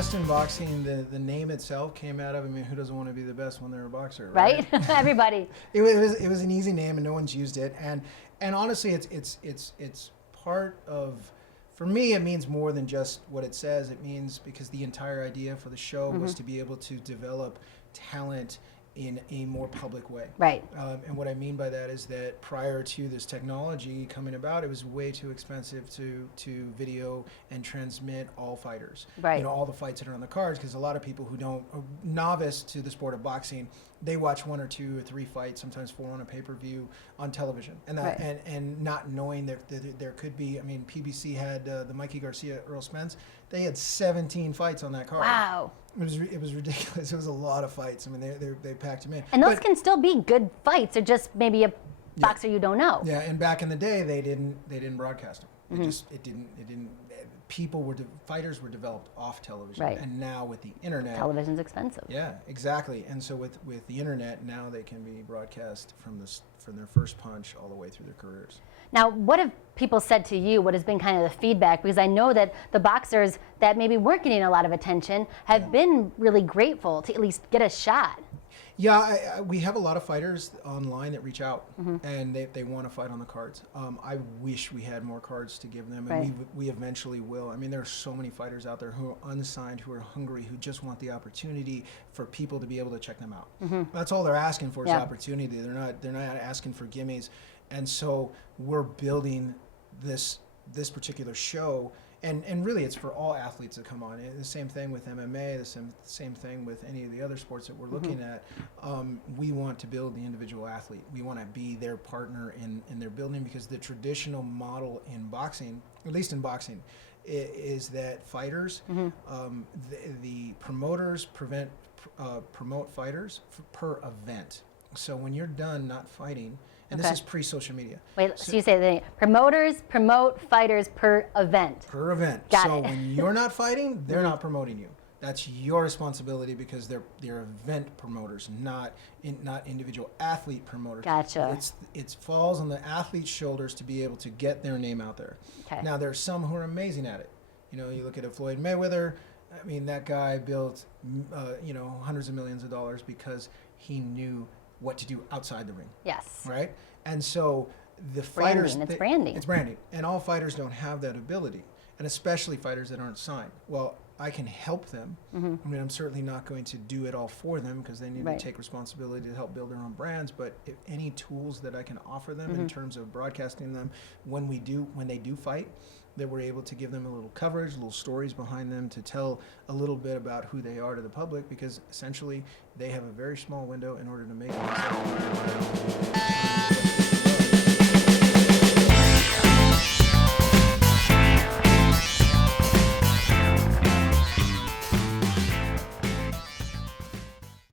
best in boxing, the name itself came out of, I mean, who doesn't want to be the best when they're a boxer, Right? Everybody. It was an easy name and no one's used it. And honestly, it's part of, for me, it means more than just what it says. It means because the entire idea for the show was to be able to develop talent in a more public way. Right. And what I mean by that is that prior to this technology coming about, it was way too expensive to video and transmit all fighters. Right. You know, all the fights that are on the cards, because a lot of people who don't, are novice to the sport of boxing, they watch 1 or 2 or 3 fights, sometimes 4 on a pay-per-view on television, and that, Right. and not knowing that there could be. I mean, PBC had the Mikey Garcia Earl Spence. They had 17 fights on that card. Wow. It was ridiculous. It was a lot of fights. I mean, they packed him in. And those But- can still be good fights, or just maybe a boxer you don't know. Yeah, and back in the day, they didn't broadcast them. It didn't. Fighters were developed off television, Right. and now with the internet, Television's expensive. yeah, exactly. And so with the internet, now they can be broadcast from their first punch all the way through their careers. Now, what have people said to you? What has been kind of the feedback? Because I know that the boxers that maybe weren't getting a lot of attention have been really grateful to at least get a shot. Yeah, we have a lot of fighters online that reach out and they want to fight on the cards. I wish we had more cards to give them, and Right. we eventually will. I mean, there are so many fighters out there who are unsigned, who are hungry, who just want the opportunity for people to be able to check them out. That's all they're asking for is Yeah. opportunity. They're not asking for gimmies, and so we're building this particular show. And really, it's for all athletes that come on. The same thing with MMA, the same thing with any of the other sports that we're looking at. We want to build the individual athlete. We want to be their partner in their building, because the traditional model in boxing, at least in boxing, is that fighters, the promoters promote fighters per event. So when you're done not fighting, and Okay. this is pre-social media. Wait, so you say the promoters promote fighters per event. Per event. Got So it. when you're not fighting, they're not promoting you. That's your responsibility, because they're event promoters, not individual athlete promoters. Gotcha. It falls on the athlete's shoulders to be able to get their name out there. Okay. Now there's some who are amazing at it. You know, you look at a Floyd Mayweather. I mean, that guy built hundreds of millions of dollars because he knew what to do outside the ring. Yes. Right? And so the Branding, fighters... it's branding. It's branding. And all fighters don't have that ability. And especially fighters that aren't signed. Well, I can help them. I mean, I'm certainly not going to do it all for them, because they need Right. to take responsibility to help build their own brands. But if any tools that I can offer them in terms of broadcasting them when they do fight, that we're able to give them a little coverage, little stories behind them to tell a little bit about who they are to the public, because essentially they have a very small window in order to make themselves